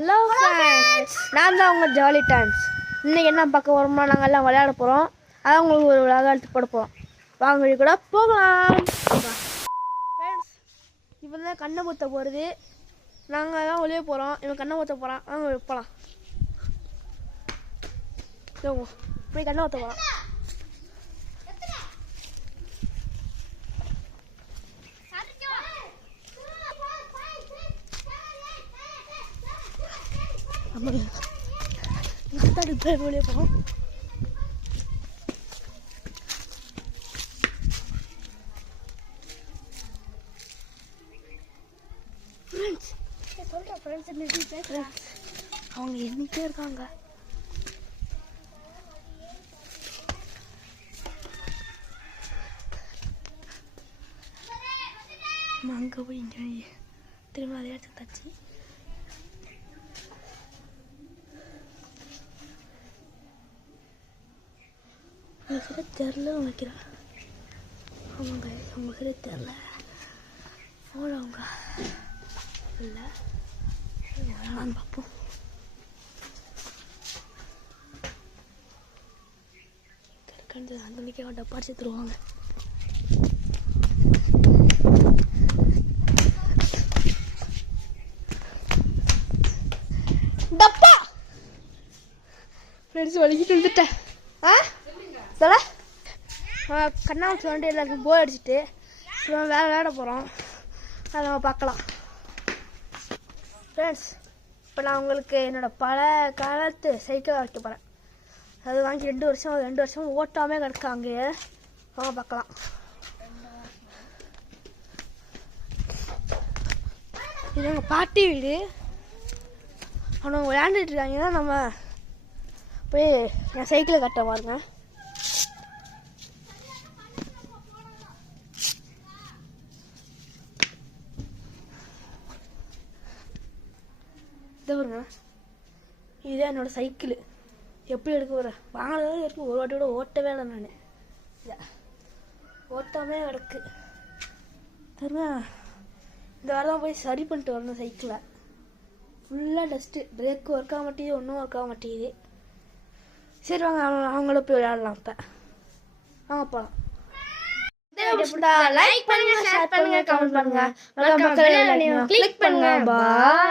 Hello friends நான் தான் உங்கள் ஜாலி டான்ஸ் இன்னைக்கு என்ன பார்க்க வரோம்னா நாங்கள் எல்லாம் விளையாட போகிறோம் அதான் உங்களுக்கு ஒரு விளையாட்டு போட போகிறோம் வாங்க கூட போகலாம். ஃப்ரெண்ட்ஸ் இப்போ தான் கண்ணை ஊற்ற போகிறது நாங்கள் தான் வெளியே போகிறோம் இவன் கண்ணை ஊற்ற போகிறான் வாங்க போகலாம் போய் கண்ணை ஊற்ற போகிறான் ஆமாங்க தடு பேர் வெளியே போகிறோம் அவங்க எண்ணிட்டே இருக்காங்க அங்கே போய் இங்கே திரும்ப அதே இடத்துக்கு தச்சு. அவங்க சரியா தெரில நினைக்கிறேன். ஆமாங்க அவங்க சரியா தெரில ஃபோன் அவங்க. இல்லை. வேணான்னு பார்ப்போம் கண்டு அந்த மணிக்கே டப்பா அடிச்சு தருவாங்க. டப்பா! ஃப்ரெண்ட்ஸ் வலிக்கிட்டு வந்துட்டேன் ஆ? சொல்ல கண்ணாமூச்சி வந்து எல்லாருக்கும் போர் அடிச்சிட்டு இப்போ வேலை விளையாட போகிறோம் அதை நம்ம பார்க்கலாம். ஃப்ரெண்ட்ஸ் இப்போ நான் உங்களுக்கு என்னோடய பல காலத்து சைக்கிள் வைக்க போகிறேன் அது வாங்கி ரெண்டு வருஷம் ரெண்டு வருஷம் ஓட்டாமே கிடக்கு அங்கேயே வாங்க பார்க்கலாம். இது எங்கள் பாட்டி வீடு. அவங்க விளையாண்டுட்டு இருக்காங்க நம்ம போய் என் சைக்கிளை கட்ட பாருங்க. இதை பாருங்க. இதுதான் என்னோட சைக்கிள் எப்படி எடுக்க போகிறேன் வாங்கினது இருக்கு ஒரு வாட்டி கூட ஓட்டவே இல்லை நான். இதை. ஓட்டாமே கிடக்கு. பாருங்க. இந்த வாரம் போய் சரி பண்ணிட்டு வரணும் சைக்கிளை ஃபுல்லாக டஸ்ட்டு பிரேக் ஒர்க் ஆக மாட்டேங்குது ஒன்றும் ஒர்க் ஆக மாட்டேங்குது. சரி வாங்க அவங்க- அவங்கள போய் விளையாடலாம் இப்போ வாங்க போகலாம் லைக் பண்ணுங்க ஷேர் பண்ணுங்க கமெண்ட் பண்ணுங்க. கிளிக் பண்ணுங்க. பா